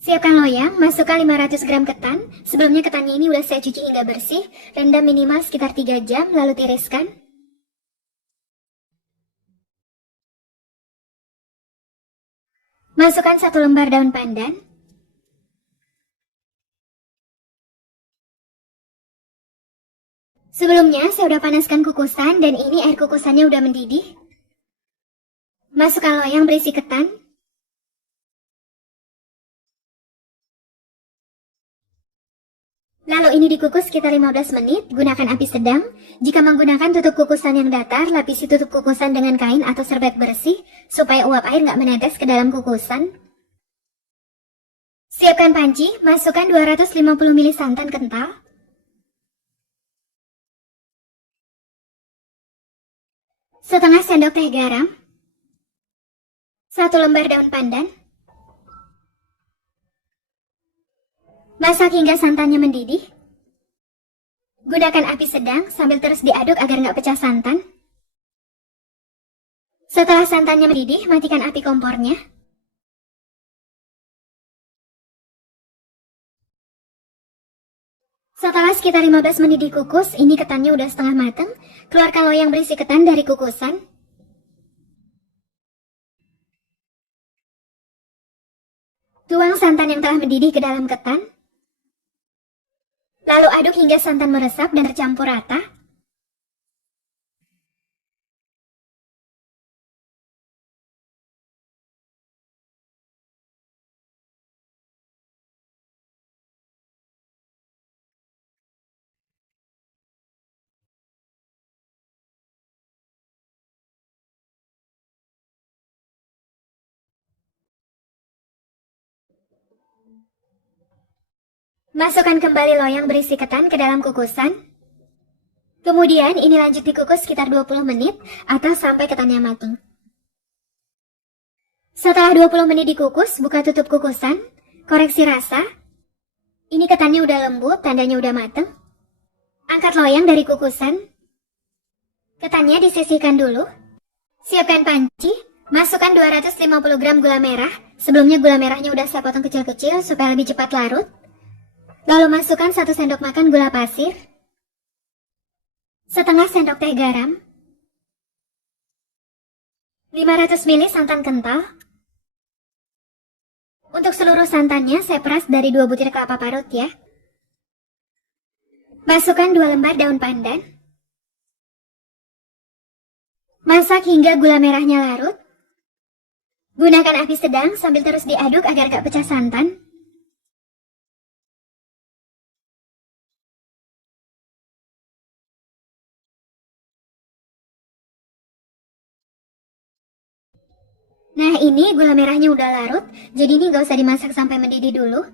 Siapkan loyang, masukkan 500 gram ketan. Sebelumnya ketannya ini udah saya cuci hingga bersih. Rendam minimal sekitar 3 jam, lalu tiriskan. Masukkan 1 lembar daun pandan. Sebelumnya saya udah panaskan kukusan dan ini air kukusannya udah mendidih. Masukkan loyang berisi ketan. Lalu ini dikukus sekitar 15 menit, gunakan api sedang. Jika menggunakan tutup kukusan yang datar, lapisi tutup kukusan dengan kain atau serbet bersih, supaya uap air nggak menetes ke dalam kukusan. Siapkan panci, masukkan 250 ml santan kental. Setengah sendok teh garam. 1 lembar daun pandan. Masak hingga santannya mendidih. Gunakan api sedang sambil terus diaduk agar nggak pecah santan. Setelah santannya mendidih, matikan api kompornya. Setelah sekitar 15 menit dikukus, ini ketannya udah setengah matang. Keluarkan loyang berisi ketan dari kukusan. Tuang santan yang telah mendidih ke dalam ketan. Lalu aduk hingga santan meresap dan tercampur rata. Masukkan kembali loyang berisi ketan ke dalam kukusan. Kemudian ini lanjut dikukus sekitar 20 menit atau sampai ketannya matang. Setelah 20 menit dikukus, buka tutup kukusan. Koreksi rasa. Ini ketannya udah lembut, tandanya udah matang. Angkat loyang dari kukusan. Ketannya disisihkan dulu. Siapkan panci. Masukkan 250 gram gula merah. Sebelumnya gula merahnya udah saya potong kecil-kecil supaya lebih cepat larut. Lalu masukkan 1 sendok makan gula pasir. Setengah sendok teh garam. 500 ml santan kental. Untuk seluruh santannya saya peras dari 2 butir kelapa parut ya. Masukkan 2 lembar daun pandan. Masak hingga gula merahnya larut. Gunakan api sedang sambil terus diaduk agar gak pecah santan. Nah ini gula merahnya udah larut, jadi ini gak usah dimasak sampai mendidih dulu.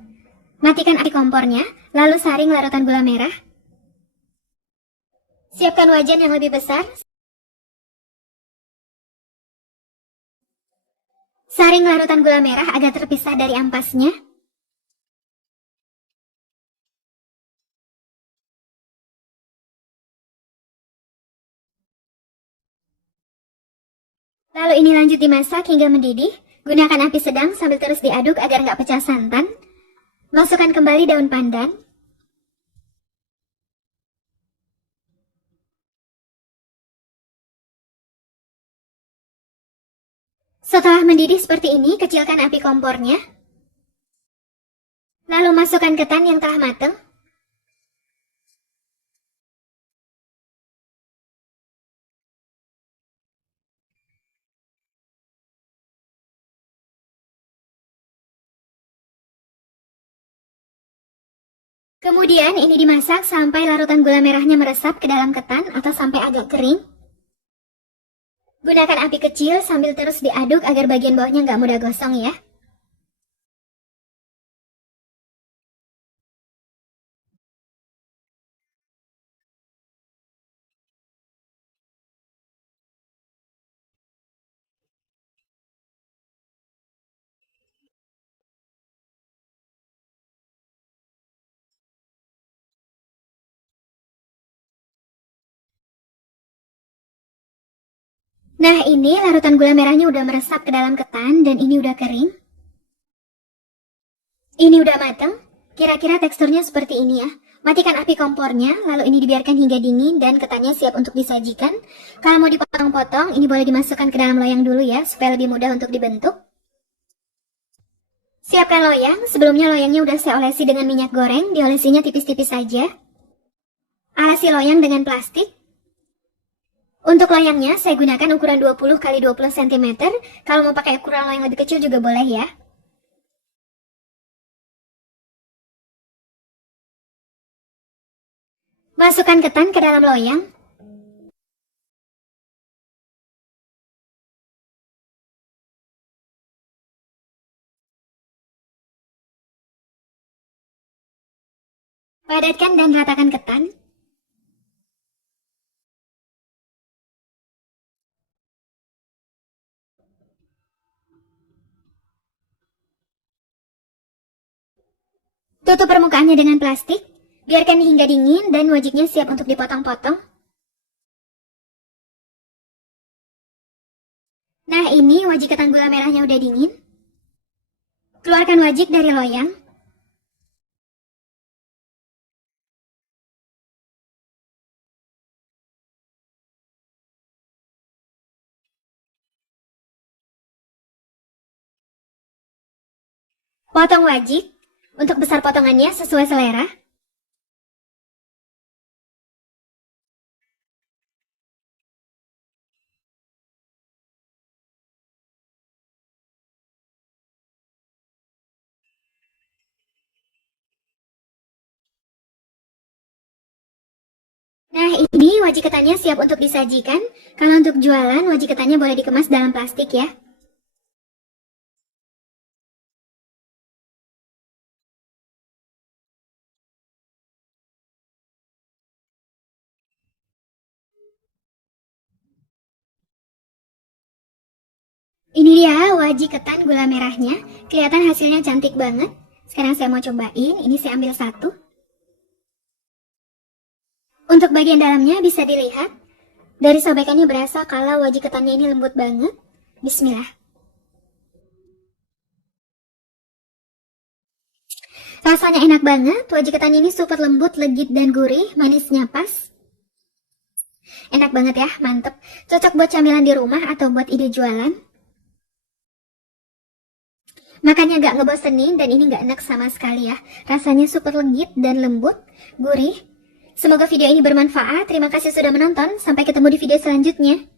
Matikan api kompornya, lalu saring larutan gula merah. Siapkan wajan yang lebih besar. Saring larutan gula merah agar terpisah dari ampasnya. Lalu ini lanjut dimasak hingga mendidih. Gunakan api sedang sambil terus diaduk agar nggak pecah santan. Masukkan kembali daun pandan. Setelah mendidih seperti ini, kecilkan api kompornya. Lalu masukkan ketan yang telah matang. Kemudian ini dimasak sampai larutan gula merahnya meresap ke dalam ketan atau sampai agak kering. Gunakan api kecil sambil terus diaduk agar bagian bawahnya nggak mudah gosong ya. Nah ini larutan gula merahnya udah meresap ke dalam ketan dan ini udah kering. Ini udah matang. Kira-kira teksturnya seperti ini ya. Matikan api kompornya, lalu ini dibiarkan hingga dingin dan ketannya siap untuk disajikan. Kalau mau dipotong-potong, ini boleh dimasukkan ke dalam loyang dulu ya, supaya lebih mudah untuk dibentuk. Siapkan loyang, sebelumnya loyangnya udah saya olesi dengan minyak goreng, diolesinya tipis-tipis saja. Alasi loyang dengan plastik. Untuk loyangnya, saya gunakan ukuran 20 x 20 cm. Kalau mau pakai ukuran loyang lebih kecil juga boleh ya. Masukkan ketan ke dalam loyang. Padatkan dan ratakan ketan. Tutup permukaannya dengan plastik. Biarkan hingga dingin dan wajiknya siap untuk dipotong-potong. Nah, ini wajik ketan gula merahnya udah dingin. Keluarkan wajik dari loyang. Potong wajik. Untuk besar potongannya sesuai selera. Nah, ini wajik ketannya siap untuk disajikan. Kalau untuk jualan, wajik ketannya boleh dikemas dalam plastik ya. Ini dia wajik ketan gula merahnya. Kelihatan hasilnya cantik banget. Sekarang saya mau cobain. Ini saya ambil satu. Untuk bagian dalamnya bisa dilihat. Dari sobekannya berasa kalau wajik ketannya ini lembut banget. Bismillah. Rasanya enak banget. Wajik ketannya ini super lembut, legit, dan gurih. Manisnya pas. Enak banget ya, mantep. Cocok buat camilan di rumah atau buat ide jualan. Makannya gak ngebosenin dan ini gak enak sama sekali ya. Rasanya super legit dan lembut, gurih. Semoga video ini bermanfaat. Terima kasih sudah menonton. Sampai ketemu di video selanjutnya.